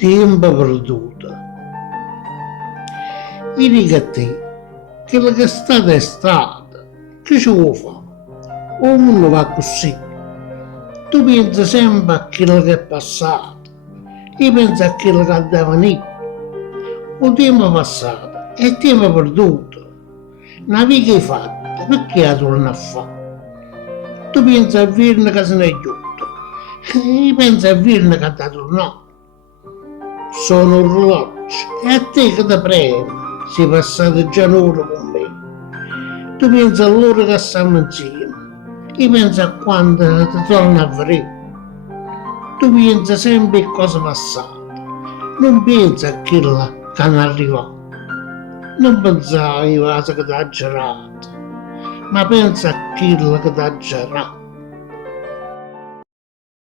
tempo perduto. E dico a te, quello che è stato, che ci vuoi fare? O mondo va così. Tu pensi sempre a quello che è passato, io penso a quello che deve venire. Il tempo passato è tempo perduto. Una vita hai fatta, perché la torni a fare? Tu pensi a Virna che se ne è giunto, io penso a Virna che da tornare. Sono un orologio e a te che ti preme, sei passato già un'ora con me. Tu pensi a l'ora che stiamo insieme, io penso a quando ti torno a vedere. Tu pensi sempre a cose passate, non pensi a quella che non arriva. Non pensavi a cosa che ti ha girato, ma pensa a quello che ti ha girato.